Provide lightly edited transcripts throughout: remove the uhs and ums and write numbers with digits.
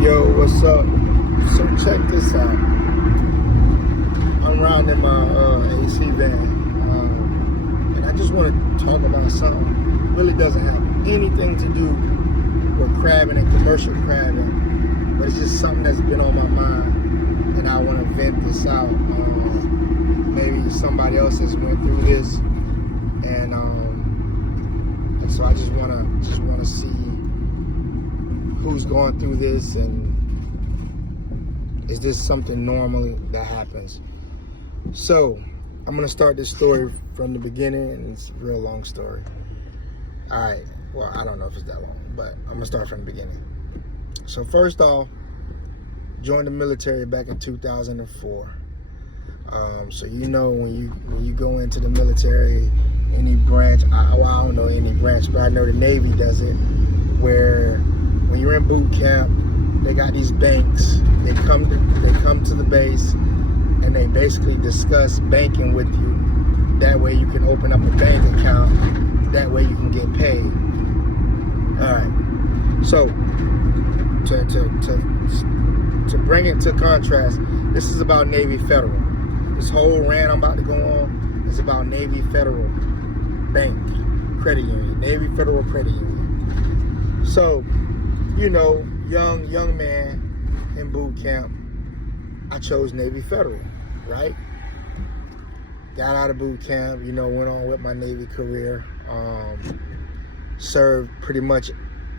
Yo, what's up? So check this out. I'm riding in my AC van, and I just want to talk about something. Really doesn't have anything to do with crabbing and commercial crabbing, but it's just something that's been on my mind, and I want to vent this out. Maybe somebody else has went through this, and so I just want to see who's going through this, and is this something normally that happens? So I'm gonna start this story from the beginning, and it's a real long story. All right, well, I don't know if it's that long, but I'm gonna start from the beginning. So first off, joined the military back in 2004. So you know, when you go into the military, any branch, I don't know any branch, but I know the Navy does it, where when you're in boot camp, they got these banks. They come to the base, and they basically discuss banking with you. That way you can open up a bank account. That way you can get paid. All right. So to bring it to contrast, this is about Navy Federal. This whole rant I'm about to go on is about Navy Federal Bank Credit Union, Navy Federal Credit Union. So, you know, young man in boot camp, I chose Navy Federal, right? Got out of boot camp, you know, went on with my Navy career. Served pretty much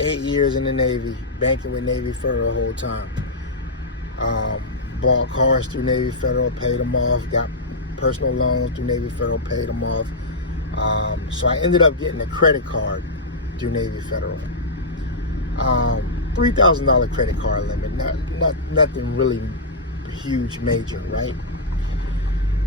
8 years in the Navy, banking with Navy Federal the whole time. Bought cars through Navy Federal, paid them off. Got personal loans through Navy Federal, paid them off. So I ended up getting a credit card through Navy Federal. $3,000 credit card limit, nothing really huge, major, right?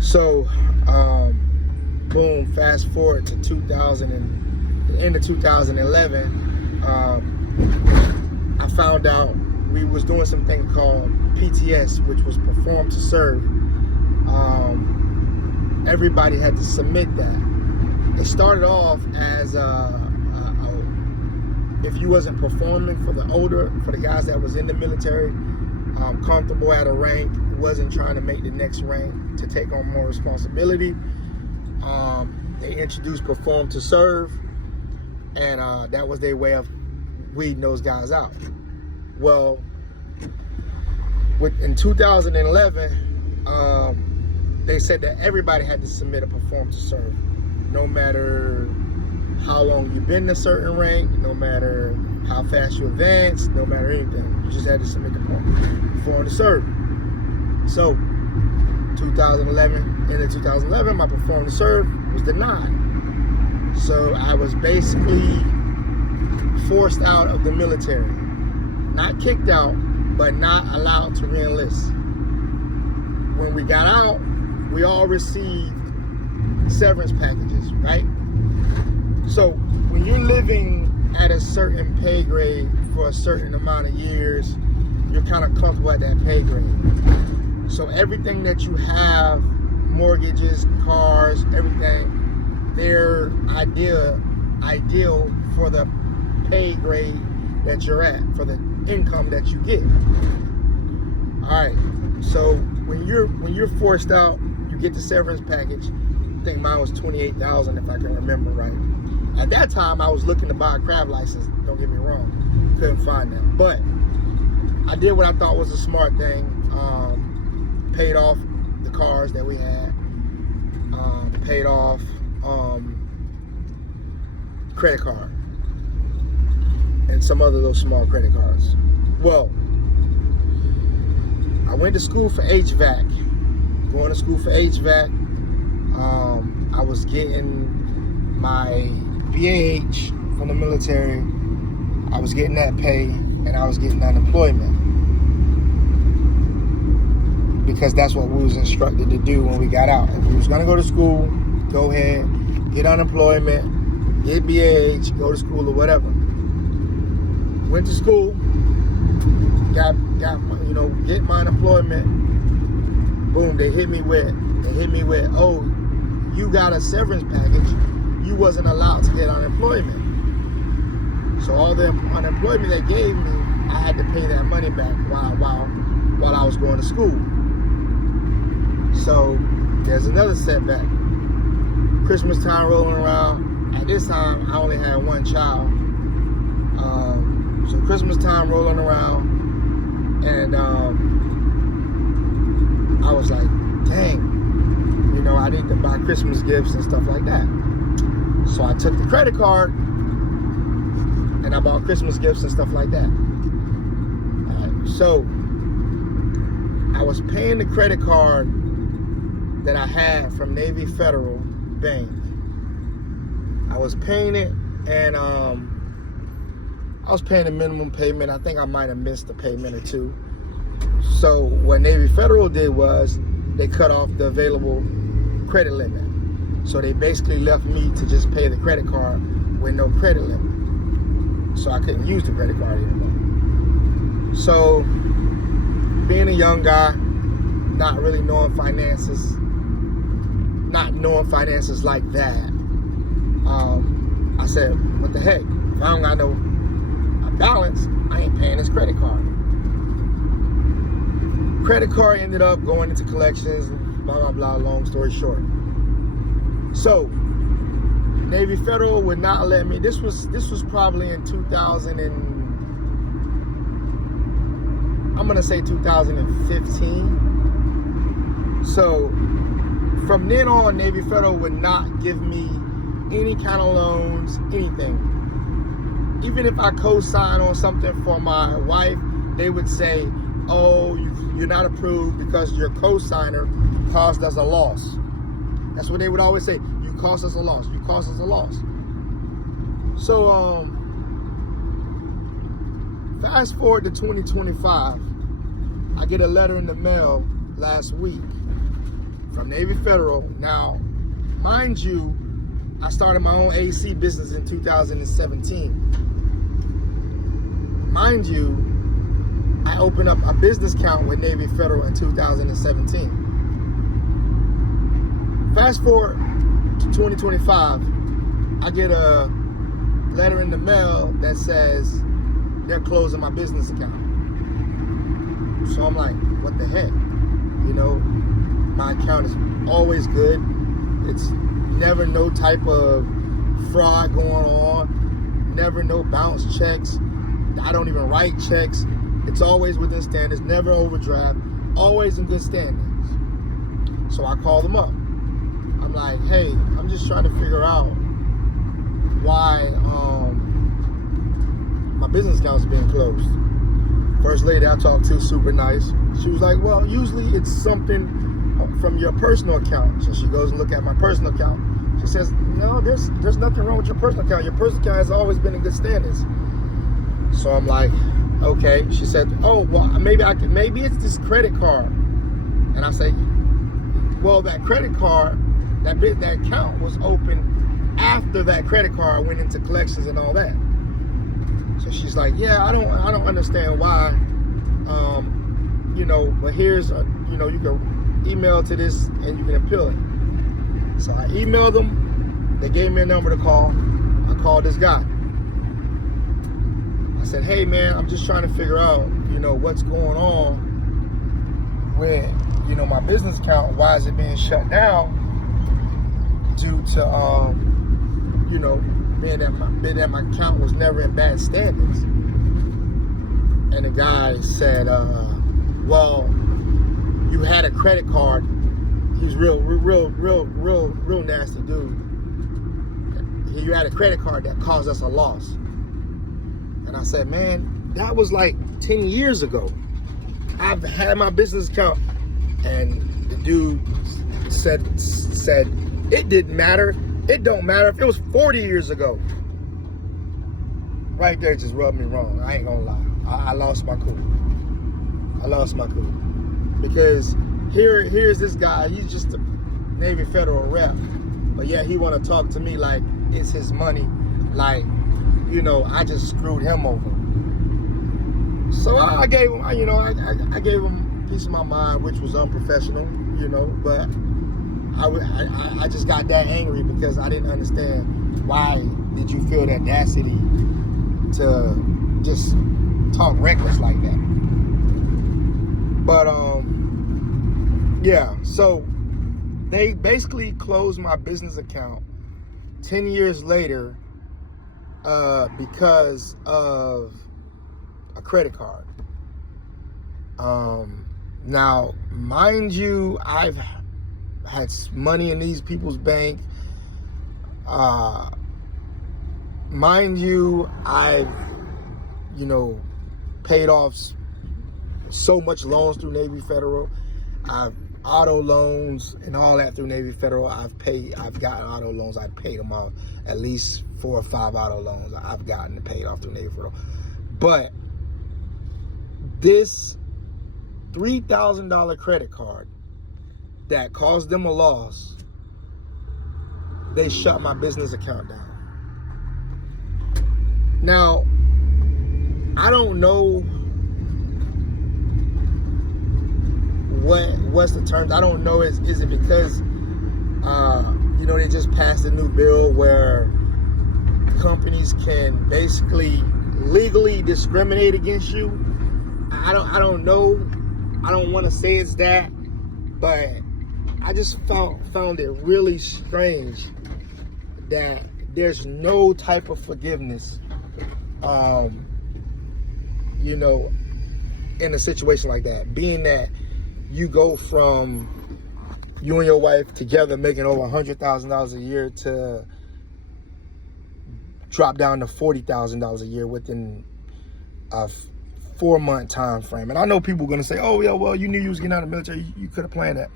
So, boom, fast forward to the end of 2011, I found out we was doing something called PTS, which was Perform to Serve. Everybody had to submit that. It started off as if you wasn't performing for the guys that was in the military, comfortable at a rank, wasn't trying to make the next rank to take on more responsibility, they introduced Perform to Serve, and that was their way of weeding those guys out. Well, in 2011, they said that everybody had to submit a Perform to Serve, no matter how long you've been in a certain rank, no matter how fast you advance, no matter anything. You just had to submit the Perform to Serve. So, end of 2011, my Perform to Serve was denied. So I was basically forced out of the military. Not kicked out, but not allowed to re-enlist. When we got out, we all received severance packages, right? So when you're living at a certain pay grade for a certain amount of years, you're kind of comfortable at that pay grade. So everything that you have, mortgages, cars, everything, they're ideal for the pay grade that you're at, for the income that you get. All right. So when you're forced out, you get the severance package. I think mine was $28,000 if I can remember right. At that time, I was looking to buy a crab license. Don't get me wrong, couldn't find that. But I did what I thought was a smart thing. Paid off the cars that we had. Paid off credit card and some other those small credit cards. Well, I went to school for HVAC. Going to school for HVAC. I was getting my BAH from the military. I was getting that pay, and I was getting unemployment, because that's what we was instructed to do when we got out. If we was gonna go to school, go ahead, get unemployment, get BAH, go to school or whatever. Went to school, got get my unemployment. Boom, they hit me with, oh, you got a severance package. You wasn't allowed to get unemployment. So all the unemployment they gave me, I had to pay that money back while I was going to school. So there's another setback. Christmas time rolling around. At this time, I only had one child. So Christmas time rolling around, and I was like, dang, you know, I need to buy Christmas gifts and stuff like that. So I took the credit card and I bought Christmas gifts and stuff like that. So I was paying the credit card that I had from Navy Federal Bank. I was paying it, and I was paying a minimum payment. I think I might have missed a payment or two. So what Navy Federal did was they cut off the available credit limit. So they basically left me to just pay the credit card with no credit limit. So I couldn't use the credit card anymore. So being a young guy, not really knowing finances, like that, I said, what the heck? If I don't got no balance, I ain't paying this credit card. Credit card ended up going into collections, blah, blah, blah, long story short. So, Navy Federal would not let me, this was probably in 2015. So, from then on, Navy Federal would not give me any kind of loans, anything. Even if I co-sign on something for my wife, they would say, oh, you're not approved because your co-signer caused us a loss. That's what they would always say. You caused us a loss. You caused us a loss. So, fast forward to 2025. I get a letter in the mail last week from Navy Federal. Now, mind you, I started my own AC business in 2017. Mind you, I opened up a business account with Navy Federal in 2017. Fast forward to 2025, I get a letter in the mail that says they're closing my business account. So I'm like, what the heck? You know, my account is always good. It's never no type of fraud going on, never no bounce checks. I don't even write checks. It's always within standards, never overdraft, always in good standings. So I call them up. I'm like, hey, I'm just trying to figure out why my business account is being closed. First lady I talked to, super nice. She was like, well, usually it's something from your personal account. So she goes and look at my personal account. She says, no, there's nothing wrong with your personal account. Your personal account has always been in good standings. So I'm like, okay. She said, oh, well, maybe it's this credit card. And I say, well, that credit card, that account was open after that credit card went into collections and all that. So she's like, yeah, I don't understand why, you know, but here's, you know, you can email to this and you can appeal it. So I emailed them. They gave me a number to call. I called this guy. I said, hey man, I'm just trying to figure out, you know, what's going on with, you know, my business account. Why is it being shut down due to, you know, being that my account was never in bad standings. And the guy said, well, you had a credit card. He's real nasty dude. You had a credit card that caused us a loss. And I said, man, that was like 10 years ago. I've had my business account. And the dude said it didn't matter. It don't matter if it was 40 years ago. Right there just rubbed me wrong. I ain't gonna lie. I lost my cool. Because here's this guy. He's just a Navy Federal rep. But yeah, he want to talk to me like it's his money. Like, you know, I just screwed him over. So I gave him, you know, I gave him a piece of my mind, which was unprofessional, you know, but I just got that angry because I didn't understand why did you feel the audacity to just talk reckless like that. But yeah, so they basically closed my business account 10 years later because of a credit card. Now, mind you, I've had money in these people's bank. Mind you, I've, paid off so much loans through Navy Federal. I've auto loans and all that through Navy Federal. I've gotten auto loans. I've paid them off. At least 4 or 5 auto loans I've gotten paid off through Navy Federal. But this $3,000 credit card that caused them a loss, they shut my business account down. Now, I don't know what's the terms. I don't know. Is it because they just passed a new bill where companies can basically legally discriminate against you? I don't know. I don't want to say it's that, but I just found it really strange that there's no type of forgiveness, in a situation like that. Being that you go from you and your wife together making over $100,000 a year to drop down to $40,000 a year within a 4-month time frame. And I know people are going to say, oh, yeah, well, you knew you was getting out of the military. You could have planned that.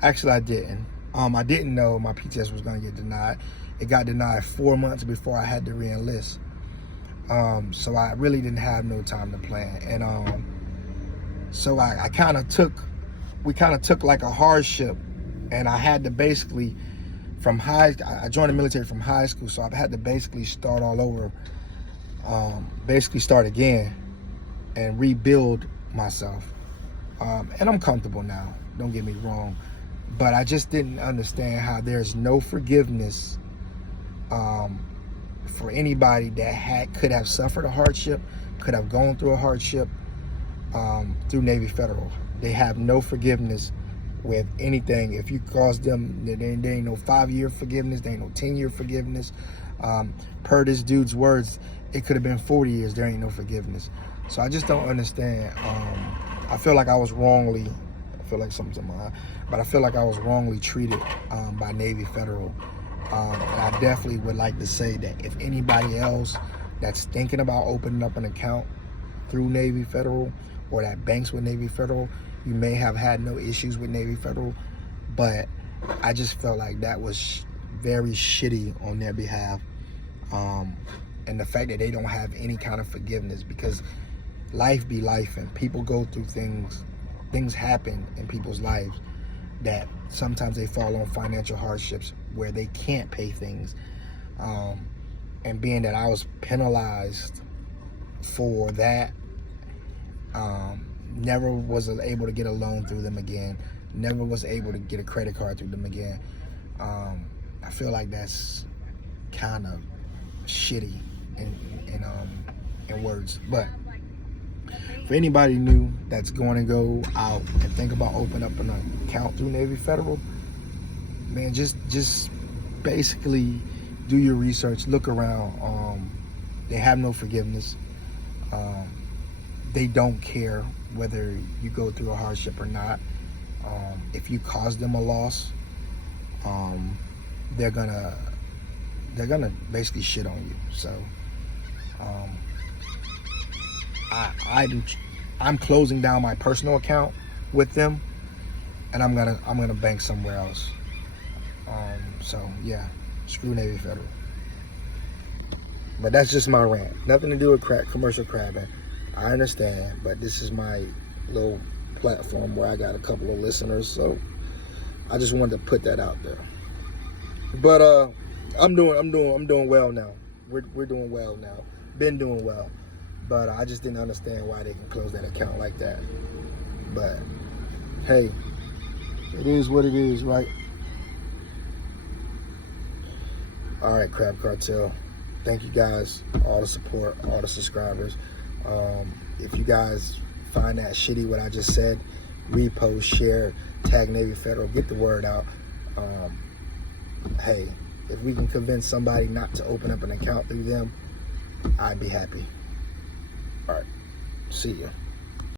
Actually, I didn't. I didn't know my PTS was going to get denied. It got denied 4 months before I had to re-enlist. So I really didn't have no time to plan. And so we kind of took like a hardship. And I had to basically, I joined the military from high school, so I had to basically start all over, basically start again and rebuild myself. And I'm comfortable now, don't get me wrong. But I just didn't understand how there's no forgiveness for anybody that could have suffered a hardship, could have gone through a hardship through Navy Federal. They have no forgiveness with anything. If you caused them, there ain't no 5-year forgiveness, there ain't no 10-year forgiveness. Per this dude's words, it could have been 40 years, there ain't no forgiveness. So I just don't understand. I feel like I was wrongly, I feel like something's in my eye, but I feel like I was wrongly treated by Navy Federal. And I definitely would like to say that if anybody else that's thinking about opening up an account through Navy Federal or that banks with Navy Federal, you may have had no issues with Navy Federal, but I just felt like that was very shitty on their behalf. And the fact that they don't have any kind of forgiveness, because life be life and people go through things happen in people's lives that sometimes they fall on financial hardships where they can't pay things. And being that I was penalized for that, never was able to get a loan through them again, never was able to get a credit card through them again. I feel like that's kind of shitty in words. But for anybody new that's going to go out and think about opening up an account through Navy Federal, man, just basically do your research, look around. They have no forgiveness. They don't care whether you go through a hardship or not. If you cause them a loss, they're gonna basically shit on you. So I'm closing down my personal account with them, and I'm gonna bank somewhere else. So yeah, screw Navy Federal. But that's just my rant. Nothing to do with commercial crabbing. I understand, but this is my little platform where I got a couple of listeners, so I just wanted to put that out there. But I'm doing well now. We're doing well now. Been doing well, but I just didn't understand why they can close that account like that. But hey, it is what it is, right? All right, Crab Cartel. Thank you guys, all the support, all the subscribers. If you guys find that shitty, what I just said, repost, share, tag Navy Federal, get the word out. Hey, if we can convince somebody not to open up an account through them, I'd be happy. All right, see ya.